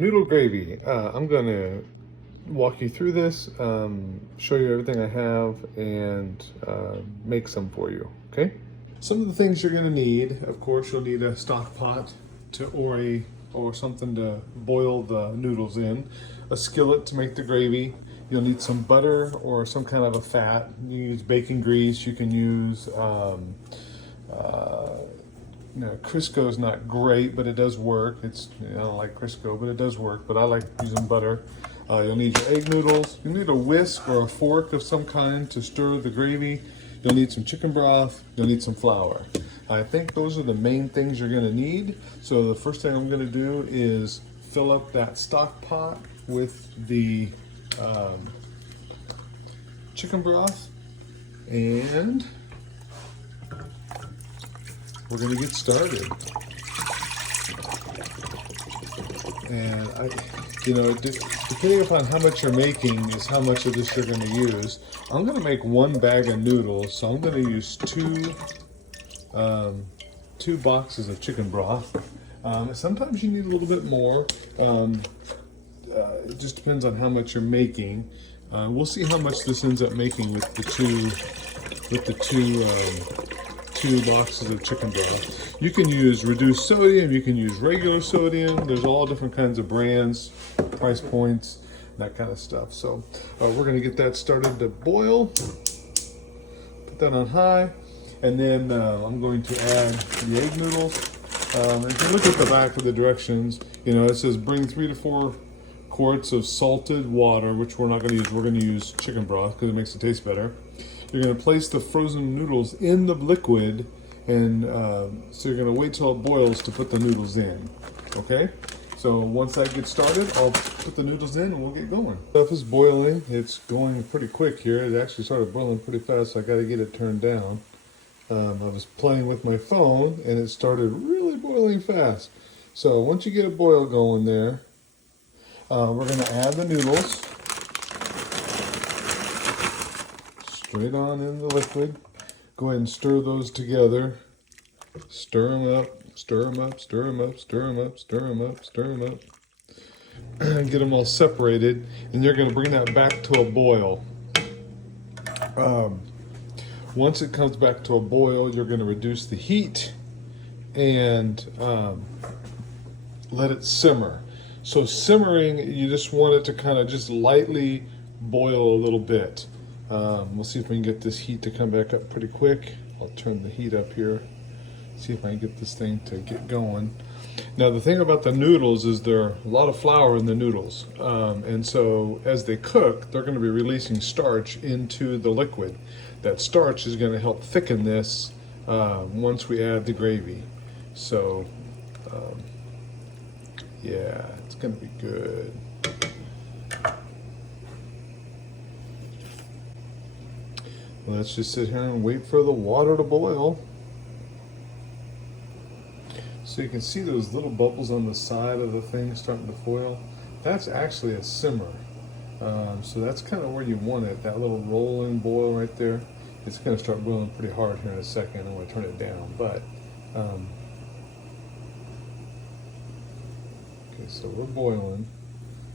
noodle gravy. I'm gonna walk you through this, show you everything I have, and make some for you, okay? Some of the things you're gonna need, of course, you'll need a stock pot or something to boil the noodles in, a skillet to make the gravy. You'll need some butter or some kind of a fat. You use bacon grease. You can use Crisco is not great, but it does work. I don't like Crisco, but it does work. But I like using butter. You'll need your egg noodles. You'll need a whisk or a fork of some kind to stir the gravy. You'll need some chicken broth. You'll need some flour. I think those are the main things you're going to need. So the first thing I'm going to do is fill up that stock pot with the chicken broth, and we're going to get started. And depending upon how much you're making is how much of this you're going to use. I'm going to make one bag of noodles, so I'm going to use two boxes of chicken broth. Sometimes you need a little bit more. It just depends on how much you're making. We'll see how much this ends up making with the two boxes of chicken broth. You can use reduced sodium, you can use regular sodium. There's all different kinds of brands, price points, that kind of stuff. So we're going to get that started to boil. Put that on high, and then I'm going to add the egg noodles. If you look at the back of the directions, it says bring 3 to 4 quarts of salted water, which we're not going to use. We're going to use chicken broth because it makes it taste better. You're going to place the frozen noodles in the liquid, and so you're going to wait till it boils to put the noodles in. Okay? So once that gets started, I'll put the noodles in and we'll get going. Stuff is boiling. It's going pretty quick here. It actually started boiling pretty fast, so I got to get it turned down. I was playing with my phone and it started really boiling fast. So once you get a boil going there, we're going to add the noodles straight on in the liquid. Go ahead and stir those together. Stir them up, stir them up, stir them up, stir them up, stir them up, stir them up. And get them all separated. And you're going to bring that back to a boil. Once it comes back to a boil, you're going to reduce the heat and let it simmer. So simmering, you just want it to kind of just lightly boil a little bit. We'll see if we can get this heat to come back up pretty quick. I'll turn the heat up here. See if I can get this thing to get going. Now the thing about the noodles is there are a lot of flour in the noodles. And so as they cook, they're going to be releasing starch into the liquid. That starch is going to help thicken this once we add the gravy. So yeah, it's going to be good. Let's just sit here and wait for the water to boil. So you can see those little bubbles on the side of the thing starting to boil. That's actually a simmer. So that's kind of where you want it, that little rolling boil right there. It's going to start boiling pretty hard here in a second. I'm going to turn it down. But okay, so we're boiling.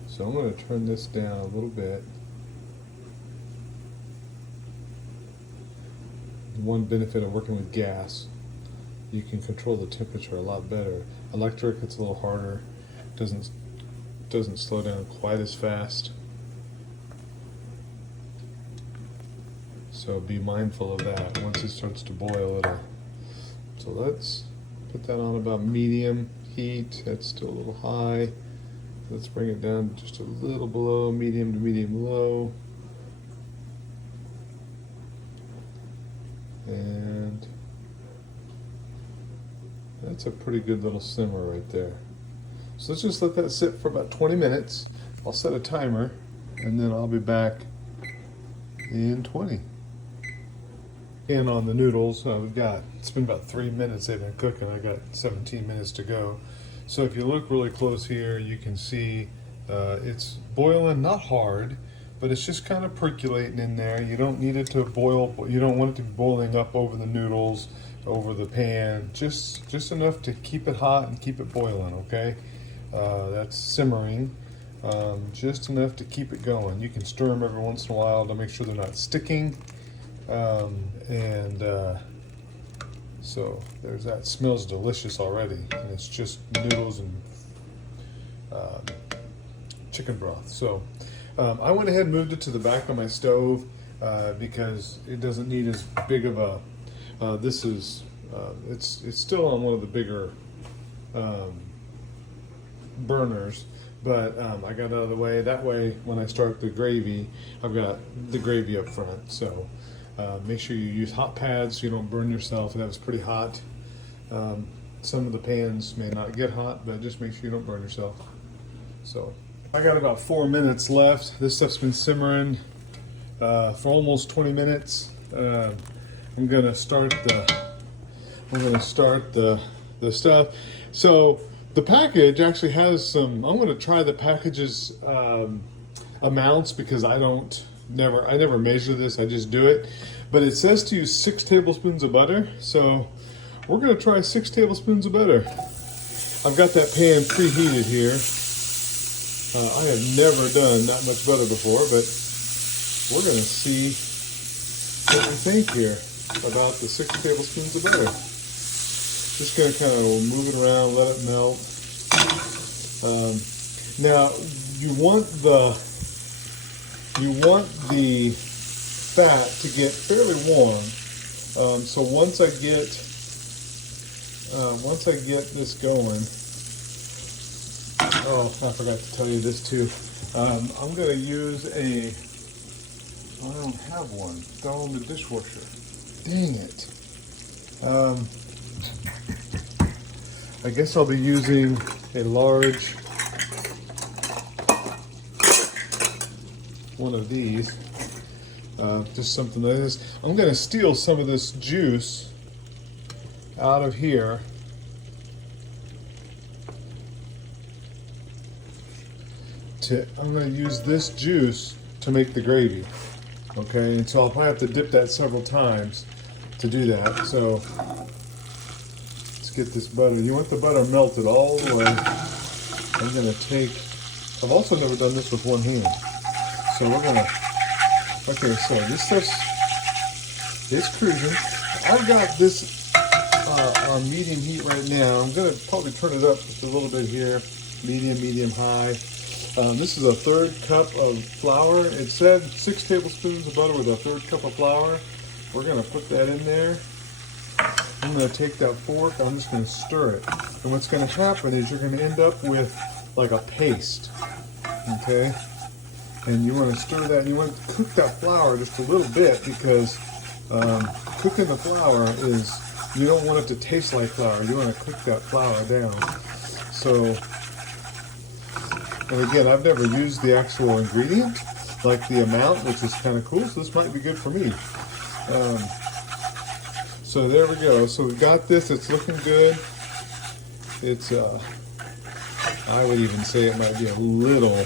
So I'm going to turn this down a little bit. One benefit of working with gas, you can control the temperature a lot better. Electric, it's a little harder. Doesn't slow down quite as fast. So be mindful of that. Once it starts to boil, so let's put that on about medium heat. That's still a little high. Let's bring it down just a little below medium to medium low. And that's a pretty good little simmer right there. So let's just let that sit for about 20 minutes. I'll set a timer and then I'll be back in 20. And on the noodles, it's been about 3 minutes they've been cooking. I got 17 minutes to go. So if you look really close here, you can see it's boiling, not hard, but it's just kind of percolating in there. You don't need it to boil. You don't want it to be boiling up over the noodles, over the pan. Just enough to keep it hot and keep it boiling, okay? That's simmering, just enough to keep it going. You can stir them every once in a while to make sure they're not sticking. So there's that. Smells delicious already, and it's just noodles and chicken broth. So I went ahead and moved it to the back of my stove because it doesn't need as big of a. It's still on one of the bigger burners, but I got it out of the way. That way, when I start the gravy, I've got the gravy up front. So make sure you use hot pads so you don't burn yourself. That was pretty hot. Some of the pans may not get hot, but just make sure you don't burn yourself. So I got about 4 minutes left. This stuff's been simmering for almost 20 minutes. I'm gonna start the stuff. So the package actually has some. I'm gonna try the package's amounts because I never measure this. I just do it. But it says to use 6 tablespoons of butter. So we're gonna try 6 tablespoons of butter. I've got that pan preheated here. I have never done that much butter before, but we're gonna see what we think here about the 6 tablespoons of butter. Just gonna kind of move it around, let it melt. Now you want the fat to get fairly warm. So once I get this going, oh, I forgot to tell you this too. I'm gonna use I don't have one. Throw in the dishwasher. Dang it. I guess I'll be using a large one of these. Just something like this. I'm going to steal some of this juice out of here. I'm going to use this juice to make the gravy. Okay, and so I'll probably have to dip that several times to do that. So let's get this butter. You want the butter melted all the way. I'm going to take, I've also never done this with one hand. So we're going to, okay, so this stuff's, it's cruising. I've got this on medium heat right now. I'm going to probably turn it up just a little bit here. Medium, high. This is a 1/3 cup of flour. It said 6 tablespoons of butter with a 1/3 cup of flour. We're going to put that in there. I'm going to take that fork. I'm just going to stir it. And what's going to happen is you're going to end up with like a paste. Okay? And you want to stir that. And you want to cook that flour just a little bit because cooking the flour is, you don't want it to taste like flour. You want to cook that flour down. So, and again, I've never used the actual ingredient, like the amount, which is kind of cool. So this might be good for me. So there we go. So we got this. It's looking good. It's I would even say it might be a little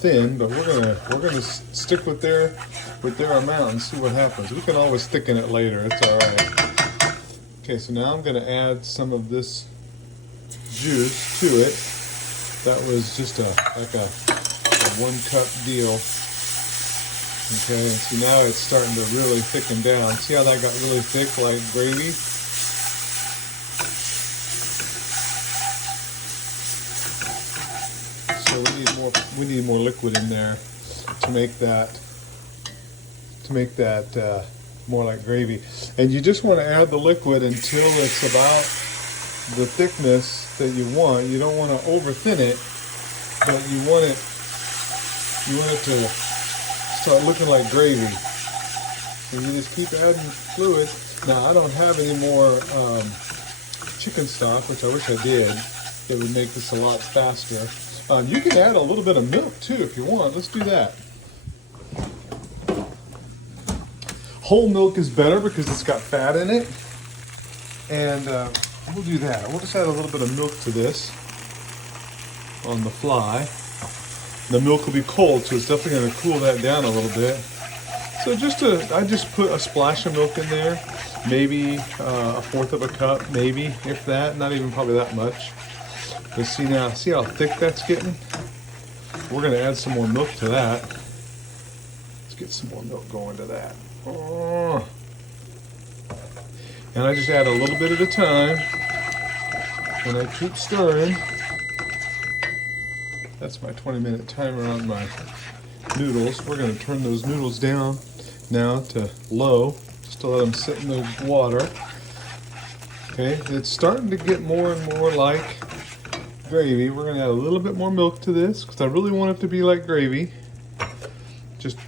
thin, but we're gonna stick with their amount and see what happens. We can always thicken it later. It's all right. Okay, so now I'm gonna add some of this juice to it. That was just like a 1 cup deal. Okay, and see now it's starting to really thicken down. See how that got really thick like gravy? So we need more liquid in there to make that more like gravy. And you just want to add the liquid until it's about the thickness that you want. You don't want to over thin it, but you want it to start looking like gravy. And you just keep adding fluid. Now I don't have any more chicken stock, which I wish I did. It would make this a lot faster. You can add a little bit of milk too if you want. Let's do that. Whole milk is better because it's got fat in it. And we'll do that. We'll just add a little bit of milk to this on the fly. The milk will be cold, so it's definitely going to cool that down a little bit. So I just put a splash of milk in there, maybe 1/4 of a cup, maybe, if that, not even probably that much. But see now, see how thick that's getting? We're gonna add some more milk to that. Let's get some more milk going to that. Oh. And I just add a little bit at a time. And I keep stirring. That's my 20-minute timer on my noodles. We're gonna turn those noodles down now to low, just to let them sit in the water. Okay, it's starting to get more and more like gravy. We're gonna add a little bit more milk to this because I really want it to be like gravy.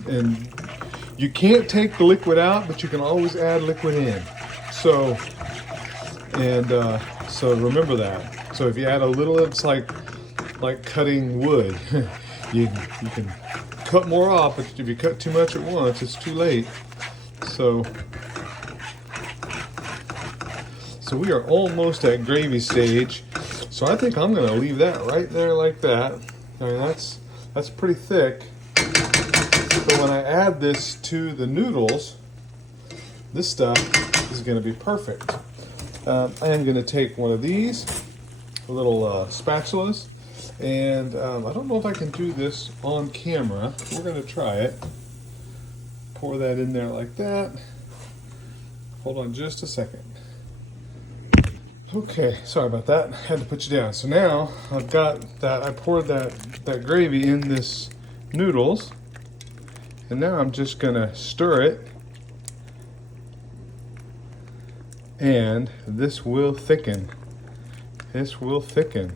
And you can't take the liquid out, but you can always add liquid in. So remember that. So if you add a little, it's like cutting wood. you can cut more off, but if you cut too much at once, it's too late. So we are almost at gravy stage. So I think I'm gonna leave that right there like that. I mean, that's pretty thick. So when I add this to the noodles, this stuff is gonna be perfect. I am gonna take one of these little spatulas, and I don't know if I can do this on camera. We're gonna try it. Pour that in there like that. Hold on just a second. Okay, sorry about that. Had to put you down. So now I've got that. I poured that gravy in this noodles, and now I'm just gonna stir it, and this will thicken. This will thicken.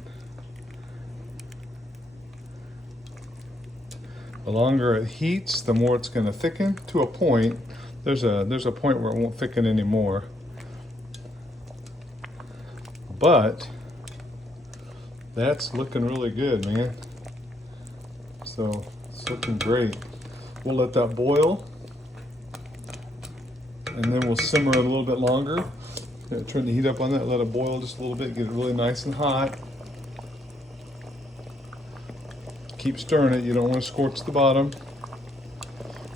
The longer it heats, the more it's gonna thicken to a point. There's a point where it won't thicken anymore. But that's looking really good, man. So it's looking great. We'll let that boil, and then we'll simmer it a little bit longer. Turn the heat up on that, let it boil just a little bit, get it really nice and hot. Keep stirring it, you don't want to scorch the bottom.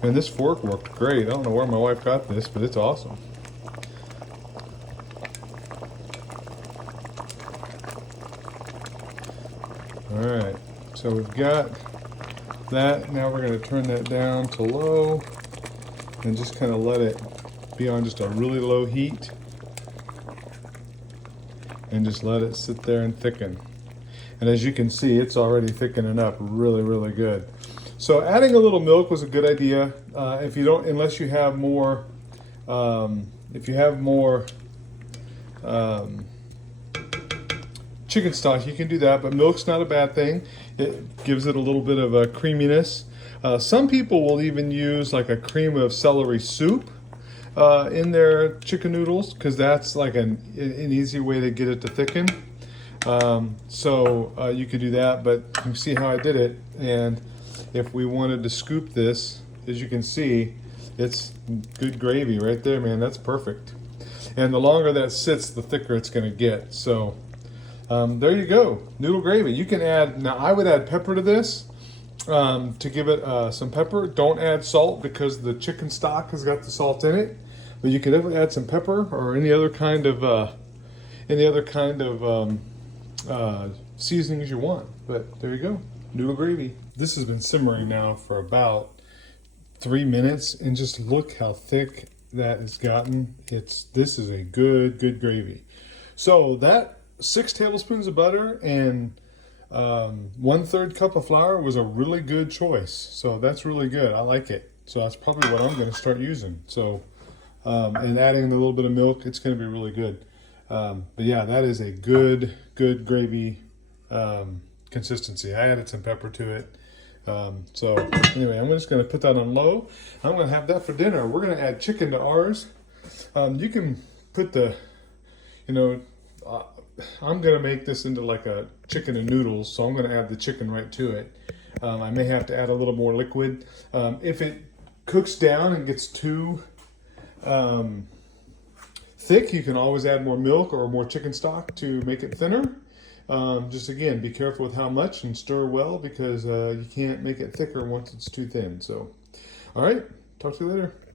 And this fork worked great. I don't know where my wife got this, but it's awesome. Alright, so we've got that. Now we're going to turn that down to low and just kind of let it be on just a really low heat. And just let it sit there and thicken. And as you can see, it's already thickening up really, really good. So adding a little milk was a good idea. If you don't, unless you have more, chicken stock, you can do that, but milk's not a bad thing. It gives it a little bit of a creaminess. Some people will even use like a cream of celery soup in their chicken noodles, because that's like an easy way to get it to thicken. You could do that, but you can see how I did it. And if we wanted to scoop this, as you can see, it's good gravy right there, man. That's perfect. And the longer that sits, the thicker it's going to get. So there you go, noodle gravy. You can add, now I would add pepper to this to give it some pepper. Don't add salt because the chicken stock has got the salt in it. But you could definitely add some pepper or any other kind of seasonings you want. But there you go, noodle gravy. This has been simmering now for about 3 minutes, and just look how thick that has gotten. This is a good gravy. So that 6 tablespoons of butter and 1/3 cup of flour was a really good choice. So that's really good. I like it. So that's probably what I'm going to start using. So and adding a little bit of milk, it's going to be really good. But yeah, that is a good gravy consistency. I added some pepper to it. So anyway, I'm just going to put that on low. I'm going to have that for dinner. We're going to add chicken to ours. You can put I'm going to make this into like a chicken and noodles, so I'm going to add the chicken right to it. I may have to add a little more liquid. If it cooks down and gets too thick, you can always add more milk or more chicken stock to make it thinner. Just again, be careful with how much and stir well, because you can't make it thicker once it's too thin. So, all right, talk to you later.